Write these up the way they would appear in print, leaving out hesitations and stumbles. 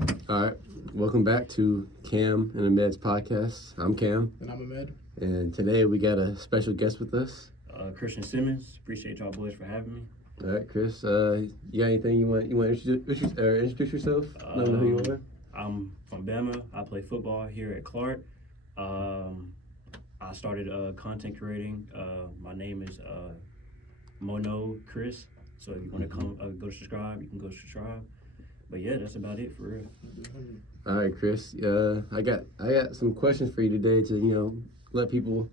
All right, welcome back to Cam and Ahmed's podcast. I'm Cam, And I'm Ahmed. and today we got a special guest with us. Christian Simmons. Appreciate y'all boys for having me. All right, Chris, you got anything you want to introduce yourself? Let me know who you are. I'm from Bama. I play football here at Clark. I started content creating. My name is Mono Chris. So if you want to come go subscribe, you can go subscribe. But yeah, that's about it for real. All right, Chris. I got some questions for you today to let people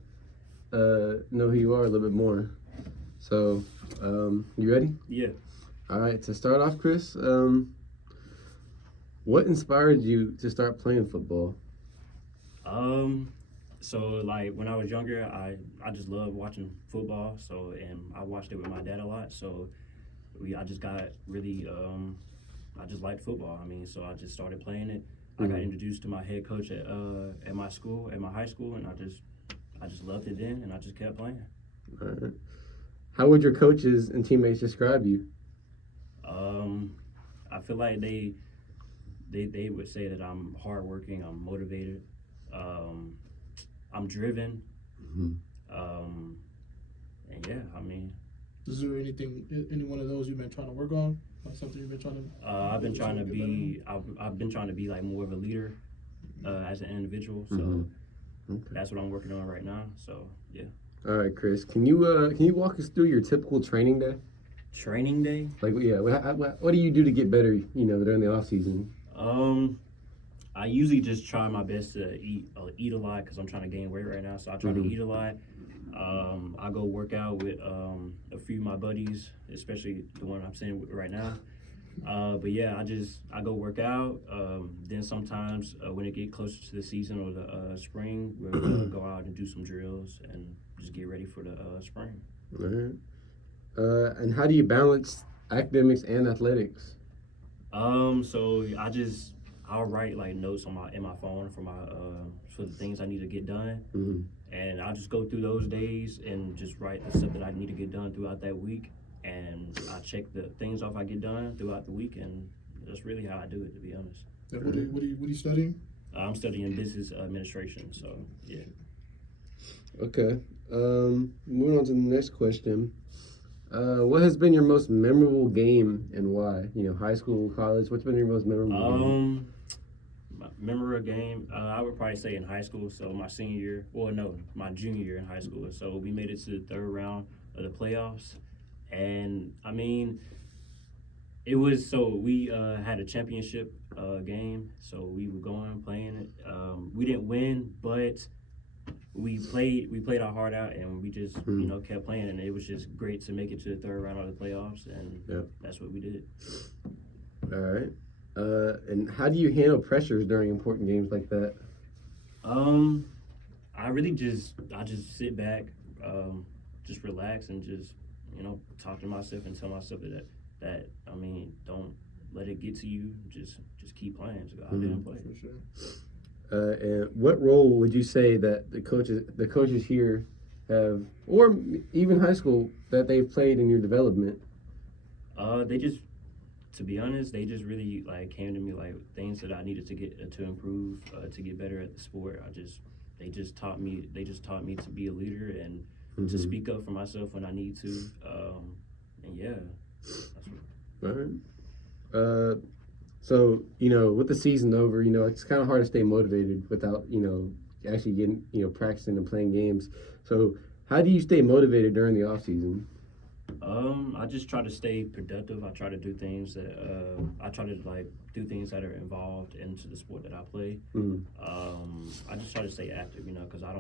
know who you are a little bit more. So, you ready? Yeah. All right. To start off, Chris, what inspired you to start playing football? So like when I was younger, I just loved watching football. So and I watched it with my dad a lot. So I just got really I just liked football. I mean, so I just started playing it. I got introduced to my head coach at my school, at my high school, and I just loved it then, and I just kept playing. All right. How would your coaches and teammates describe you? I feel like they would say that I'm hardworking, I'm motivated, I'm driven, and yeah, I mean. Is there any one of those you've been trying to work on? Like something you've been trying to? I've been trying to be like more of a leader as an individual. So that's what I'm working on right now. So yeah. All right, Chris. Can you walk us through your typical training day? Training day? Like, yeah. What do you do to get better? During the off season. I usually just try my best to eat a lot because I'm trying to gain weight right now. So I try to eat a lot. I go work out with a few of my buddies, especially the one I'm sitting with right now. But yeah, I go work out. Then sometimes when it get closer to the season or the spring, we'll go out and do some drills and just get ready for the spring. All right. And how do you balance academics and athletics? So I'll write like notes in my phone for the things I need to get done. And I'll just go through those days and just write the stuff that I need to get done throughout that week. And I check the things off I get done throughout the week, and that's really how I do it, to be honest. Yeah, what are you studying? I'm studying business administration, so yeah. Okay. Moving on to the next question. What has been your most memorable game and why? High school, college. What's been your most memorable game? Memorable game, I would probably say in high school. So my senior year, my junior year in high school. So we made it to the third round of the playoffs, and I mean, it was we had a championship game. So we were playing it. We didn't win, but we played our heart out, and we just kept playing, and it was just great to make it to the third round of the playoffs, and that's what we did. All right. And how do you handle pressures during important games like that? I just sit back, just relax, and just talk to myself and tell myself that I mean, don't let it get to you. Just keep playing. Just go out there and play. For sure. And what role would you say that the coaches here have, or even high school, that they've played in your development? To be honest, they just really like came to me like things that I needed to get to improve, to get better at the sport. They just taught me to be a leader and to speak up for myself when I need to. And yeah, that's what. All right. So with the season over, it's kind of hard to stay motivated without actually getting practicing and playing games. So how do you stay motivated during the off season? I just try to stay productive. I try to do things that do things that are involved into the sport that I play. I just try to stay active, because I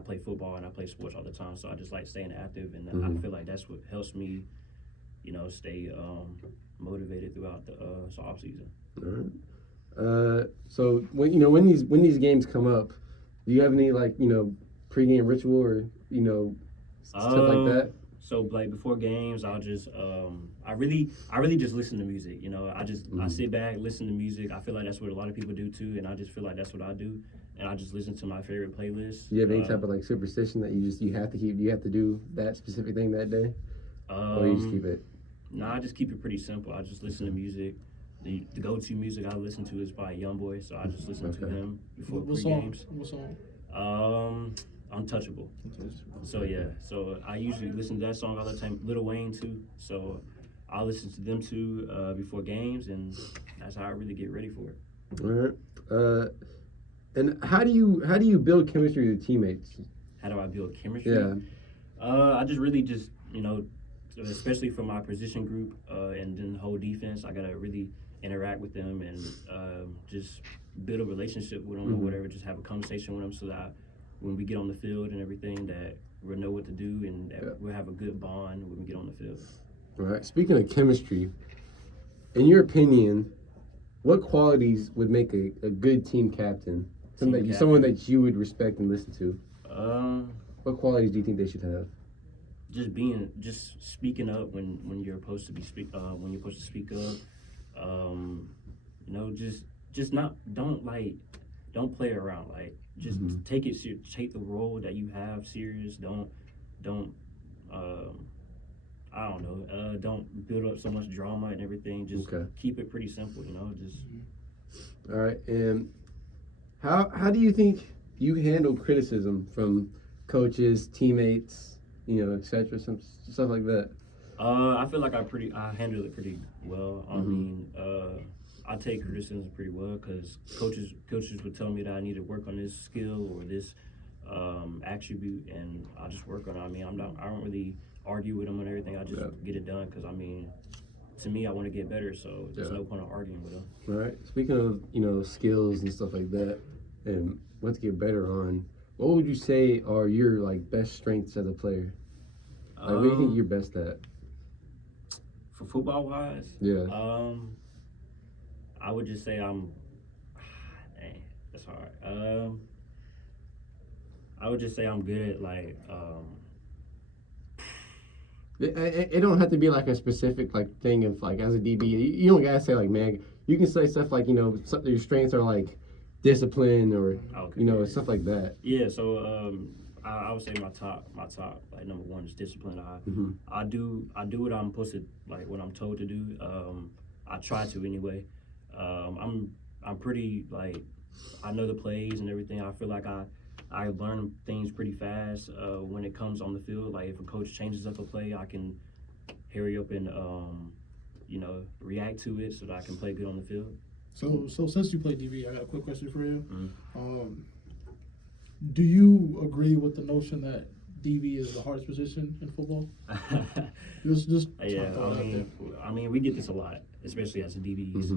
play football and I play sports all the time, so I just like staying active, and I feel like that's what helps me, stay motivated throughout the off season. All right. So when these games come up, do you have any pregame ritual or stuff like that? So like before games, I'll just I really just listen to music. I sit back, listen to music. I feel like that's what a lot of people do too, and I just feel like that's what I do. And I just listen to my favorite playlist. Do you have any type of superstition that you have to keep? Do you have to do that specific thing that day, or you just keep it? No, I just keep it pretty simple. I just listen to music. the go-to music I listen to is by YoungBoy, so I just listen to him before What pre-games. song? What song? Untouchable. So yeah, so I usually listen to that song all the time. Lil Wayne too. So I listen to them too before games, and that's how I really get ready for it. All right. And how do you build chemistry with teammates? How do I build chemistry? Yeah. I just really just especially for my position group and then the whole defense, I gotta really interact with them and just build a relationship with them or whatever. Just have a conversation with them so that when we get on the field and everything, that we'll know what to do and that we'll have a good bond when we get on the field. All right. Speaking of chemistry, in your opinion, what qualities would make a good team captain? Someone that you would respect and listen to. What qualities do you think they should have? Just speaking up when you're supposed to speak up. Don't play around. Like just take it serious. Take the role that you have serious. Don't don't build up so much drama and everything. Just keep it pretty simple. Just. All right. And how do you think you handle criticism from coaches, teammates, etc., some stuff like that? I feel like I handle it pretty well. I mean, I take criticism pretty well because coaches would tell me that I need to work on this skill or this attribute, and I just work on it. I mean, I don't really argue with them and everything. I just get it done because I mean, to me, I want to get better, so there's no point in arguing with them. All right. Speaking of skills and stuff like that, and what to get better on, what would you say are your best strengths as a player? What do you think you're best at? For football wise, I would just say I'm. Dang, that's hard. I would just say I'm good at It don't have to be a specific thing of as a DB. You don't gotta say man. You can say stuff your strengths are discipline or stuff like that. Yeah. So I would say my top number one is discipline. I do what I'm supposed to what I'm told to do. I try to anyway. I'm pretty I know the plays and everything. I feel like I learn things pretty fast when it comes on the field. If a coach changes up a play, I can hurry up and react to it so that I can play good on the field. So since you play DB, I got a quick question for you. Do you agree with the notion that DB is the hardest position in football? just yeah. I mean, we get this a lot, especially as a DBs.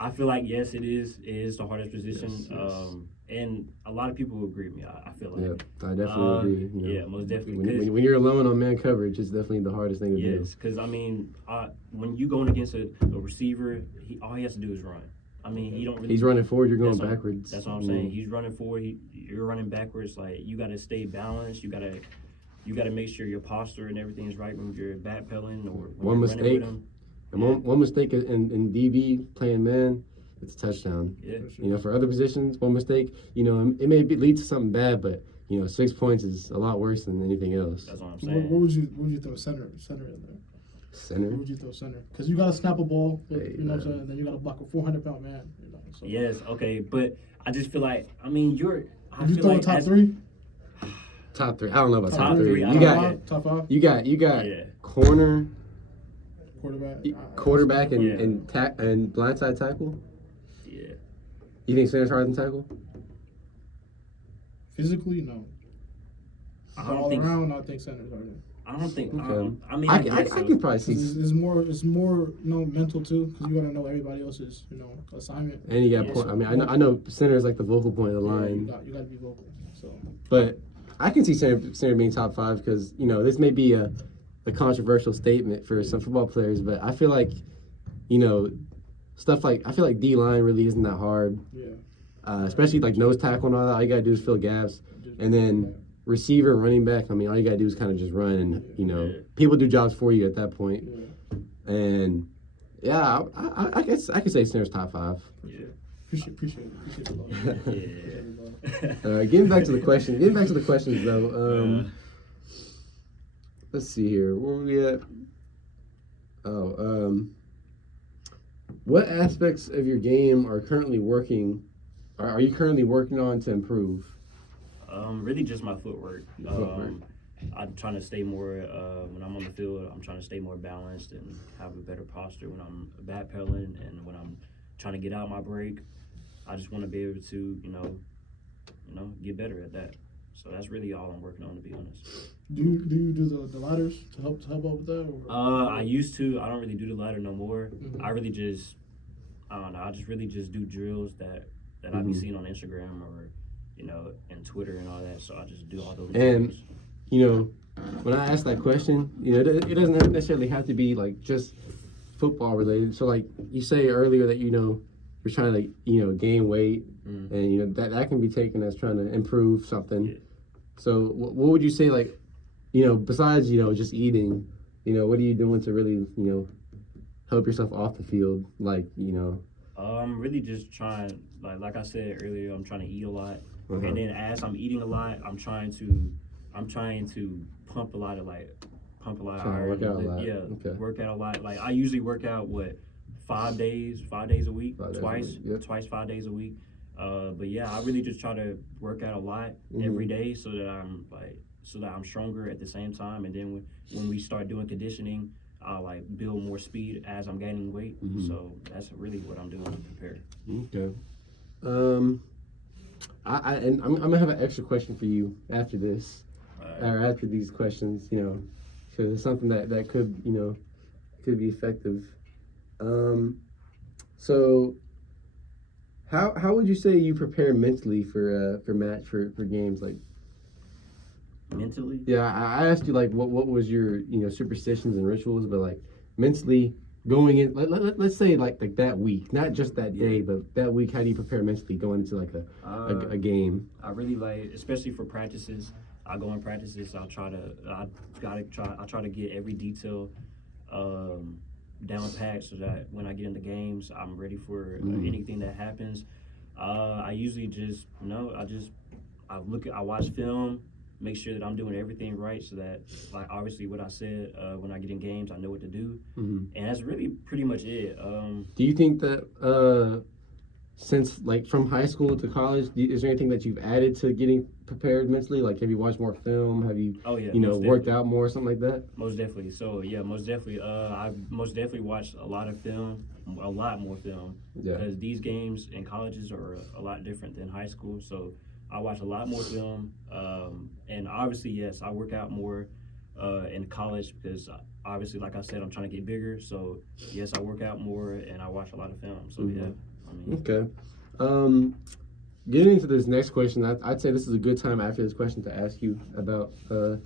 I feel like yes, it is the hardest position. Yes. And a lot of people will agree with me. I feel like. Yeah, I definitely agree. Yeah, most definitely. When you're alone on man coverage, it's definitely the hardest thing to do. Yes, because I mean, when you're going against a receiver, all he has to do is run. I mean, he don't really. He's running forward. You're going backwards. That's what I'm saying. He's running forward. You're running backwards. You got to stay balanced. You got to make sure your posture and everything is right when you're backpedaling or when one you're mistake. running with him. One mistake in DB playing man, it's a touchdown. Yeah. For other positions, one mistake, it may lead to something bad, but 6 points is a lot worse than anything else. That's what I'm saying. What would you throw center in there? Center? Where would you throw center? Because you got to snap a ball, what I'm saying? And then you got to block a 400-pound man. So. Yes, okay, but I just feel like Would you throw top three? Top three. I don't know about top three. You got top five. You got corner, quarterback, and blindside tackle. Yeah. You think center's harder than tackle? Physically, no. I don't all think around, I think center's harder. I don't think. Okay. I can probably see. It's more mental too, because you got to know everybody else's assignment. And you got point. I mean, I know center is the vocal point of the line. You got to be vocal. So. But I can see center being top five because this may be a controversial statement for some football players, but I feel like stuff I feel like D line really isn't that hard. Yeah. Especially nose tackle and all that. All you gotta do is fill gaps, and then receiver and running back. I mean, all you gotta do is kind of just run, and people do jobs for you at that point. Yeah. And I guess I could say center's top five. Yeah. Appreciate it. Getting back to the questions though. Let's see here. Where were we at? what aspects of your game are currently working? Are you currently working on to improve? Really just my footwork. Footwork. I'm trying to stay more when I'm on the field. I'm trying to stay more balanced and have a better posture when I'm backpedaling and when I'm trying to get out my break. I just want to be able to, get better at that. So that's really all I'm working on, to be honest. Do you do the ladders to help out with that? Or? I used to. I don't really do the ladder no more. Mhm. I really just, I don't know. I just really just do drills that I be seeing on Instagram or, and Twitter and all that. So I just do all those And drills. When I ask that question, it doesn't necessarily have to be like just football related. So like you say earlier that you're trying to gain weight, and that can be taken as trying to improve something. Yeah. So what would you say, like, besides just eating, what are you doing to really help yourself off the field, like I'm really just trying, like I said earlier, I'm trying to eat a lot, Uh-huh. and then as I'm eating a lot, I'm trying to pump a lot of Trying to iron. work out a lot. Yeah, Okay. work out a lot. Like I usually work out 5 days a week, 5 days a twice, week, yep. twice 5 days a week. But yeah, I really just try to work out a lot Mhm. every day so that I'm stronger at the same time. And then when we start doing conditioning, I'll build more speed as I'm gaining weight. Mhm. So that's really what I'm doing to prepare. Okay. I'm gonna have an extra question for you after this, or after these questions, because it's something that could could be effective. So how would you say you prepare mentally for games? Like, Mentally, yeah, I asked you like what was your superstitions and rituals, but like mentally going in, let's say like that week, not just that day, but that week, how do you prepare mentally going into like a game? I really especially for practices. I go in practices. I try to get every detail down pat so that when I get into games, I'm ready for anything that happens. I usually just I watch film, make sure that I'm doing everything right so that, like, obviously what I said, when I get in games, I know what to do. Mm-hmm. And that's really pretty much it. Do you think that since like from high school to college, is there anything that you've added to getting prepared mentally? Like, have you watched more film? Have you Oh yeah, worked out more, something like that? Most definitely. So yeah, most definitely. I've most definitely watched a lot more film. Yeah. Because these games in colleges are a lot different than high school. So I watch a lot more film. And obviously, yes, I work out more in college because obviously, like I said, I'm trying to get bigger. So yes, I work out more and I watch a lot of film. So yeah, I mean. Okay. Getting into this next question, I'd say this is a good time after this question to ask you about a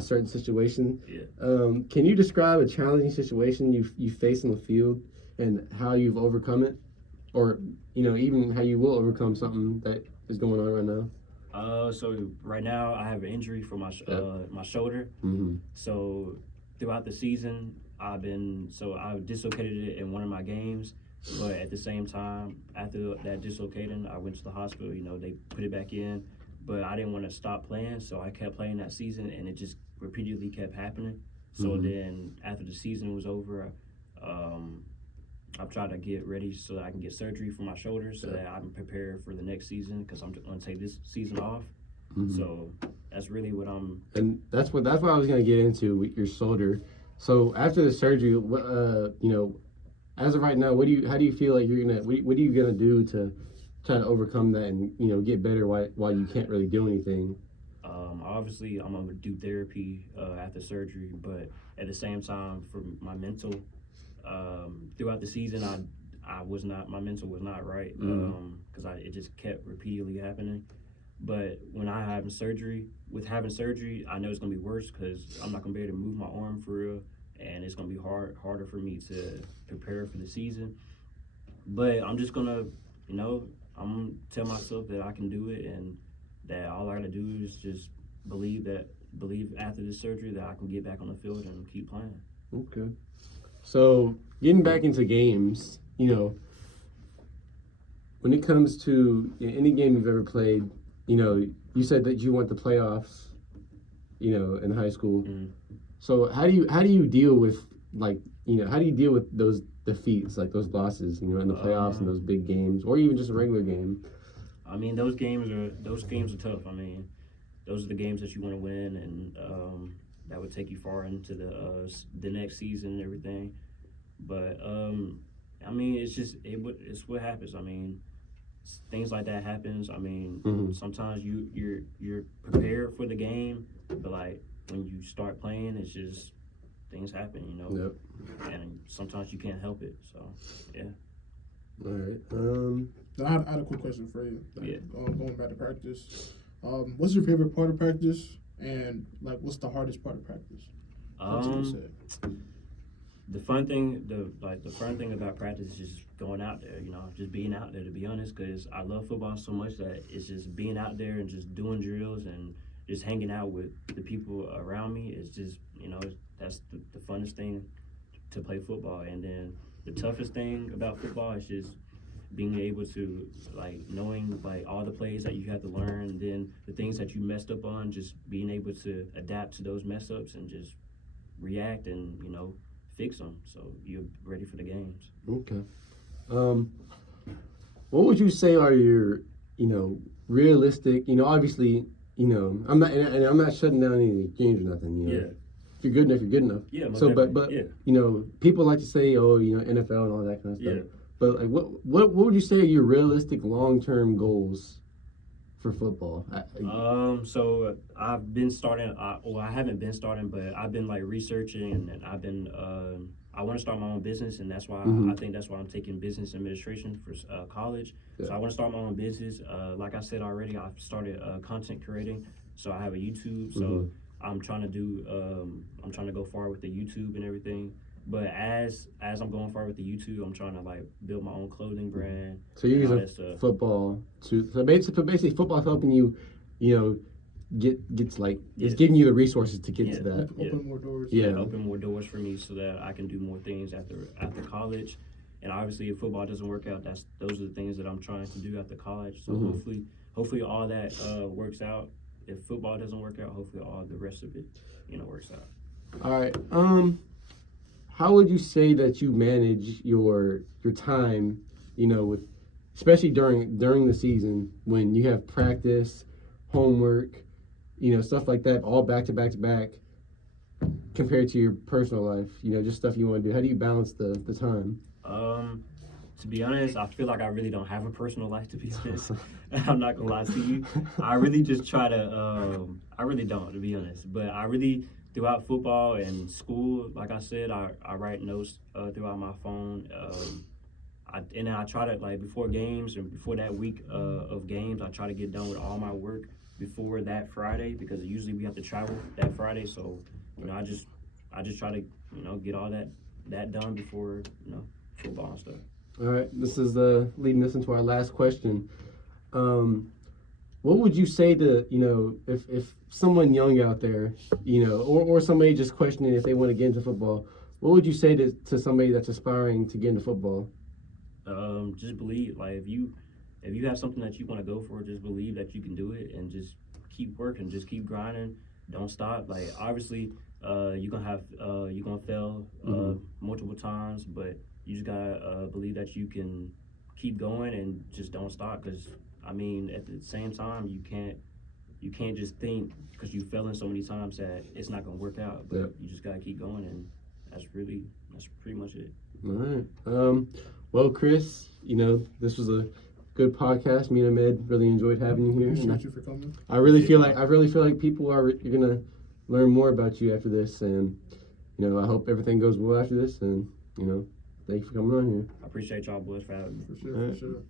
certain situation. Yeah. Can you describe a challenging situation you face in the field and how you've overcome it, or even how you will overcome something that is going on right now? So right now I have an injury for my my shoulder. Mm-hmm. So throughout the season, I dislocated it in one of my games. But at the same time, after that dislocating, I went to the hospital. They put it back in, but I didn't want to stop playing, so I kept playing that season, and it just repeatedly kept happening. So then, after the season was over, I've tried to get ready so that I can get surgery for my shoulder, so that I'm prepared for the next season because I'm going to take this season off. Mm-hmm. So that's really what I'm. And that's what I was gonna get into with your shoulder. So after the surgery, as of right now, how do you feel like you're gonna? What are you gonna do to try to overcome that and get better while you can't really do anything? Obviously, I'm gonna do therapy after surgery, but at the same time, for my mental, throughout the season, my mental was not right because it just kept repeatedly happening. But when having surgery, I know it's gonna be worse because I'm not gonna be able to move my arm for real. And it's gonna be harder for me to prepare for the season. But I'm just gonna, I'm gonna tell myself that I can do it, and that all I gotta do is just believe after this surgery that I can get back on the field and keep playing. Okay. So getting back into games, when it comes to any game you've ever played, you said that you went to playoffs, in high school. Mm-hmm. So how do you deal with how do you deal with those defeats, like those losses, you know, in the playoffs and those big games, or even just a regular game? I mean, those games are tough. I mean, those are the games that you want to win, and that would take you far into the next season and everything. But I mean, it's what happens. I mean, things like that happens. I mean, sometimes you're prepared for the game, but like when you start playing, it's just things happen, you know. Yep. And sometimes you can't help it. So yeah. All right. I had a quick question for you. Yeah. Going back to practice, what's your favorite part of practice, and like what's the hardest part of practice? The fun thing about practice is just going out there, you know, just being out there, to be honest, because I love football so much that it's just being out there and just doing drills and just hanging out with the people around me. It's just, you know, that's the funnest thing to play football. And then the toughest thing about football is just being able to, like, knowing, like, all the plays that you have to learn, and then the things that you messed up on, just being able to adapt to those mess ups and just react and, you know, fix them so you're ready for the games. Okay. What would you say are your, you know, realistic, you know, obviously, you know, I'm not shutting down any games or nothing, you know. Yeah. If you're good enough, you're good enough. Yeah. So, but yeah. you know, people like to say, oh, you know, NFL and all that kind of stuff. Yeah. But like, what would you say are your realistic long-term goals for football? So I've been starting. I haven't been starting, but I've been like researching, and I've been. I want to start my own business, and that's why I think that's why I'm taking business administration for college. Yeah. So I want to start my own business. Like I said already, I've started content creating. So I have a YouTube. So I'm trying to do. I'm trying to go far with the YouTube and everything. But as I'm going far with the YouTube, I'm trying to like build my own clothing brand. So you're using football so basically football's helping you, you know, gets like it's giving you the resources to get to that. Open more doors. Yeah. Open more doors for me so that I can do more things after college. And obviously, if football doesn't work out, those are the things that I'm trying to do after college. So hopefully all that works out. If football doesn't work out, hopefully all the rest of it, you know, works out. All right. How would you say that you manage your time, you know, with especially during the season when you have practice, homework, you know, stuff like that, all back to back, compared to your personal life, you know, just stuff you want to do? How do you balance the time? To be honest, I feel like I really don't have a personal life, to be honest. I'm not gonna lie to you. I really just try to. I really don't, to be honest. But I really, throughout football and school, like I said, I write notes throughout my phone. And I try to, like, before games and before that week of games, I try to get done with all my work before that Friday, because usually we have to travel that Friday. So, you know, I just try to, you know, get all that done before, you know, football and stuff. All right, this is leading us into our last question. What would you say to, you know, if someone young out there, you know, or somebody just questioning if they want to get into football, what would you say to somebody that's aspiring to get into football? Just believe, like, if you have something that you want to go for, just believe that you can do it, and just keep working, just keep grinding, don't stop. Like, obviously, you're gonna fail multiple times, but you just gotta believe that you can keep going and just don't stop. Because I mean, at the same time, you can't just think because you failing so many times that it's not gonna work out. But you just gotta keep going, and that's pretty much it. All right. Well, Chris, you know, this was a good podcast. Me and Ahmed really enjoyed having you here. Appreciate you for coming. I really feel like people are gonna learn more about you after this, and you know, I hope everything goes well after this. And you know, thank you for coming on here. I appreciate y'all boys for having me. For sure.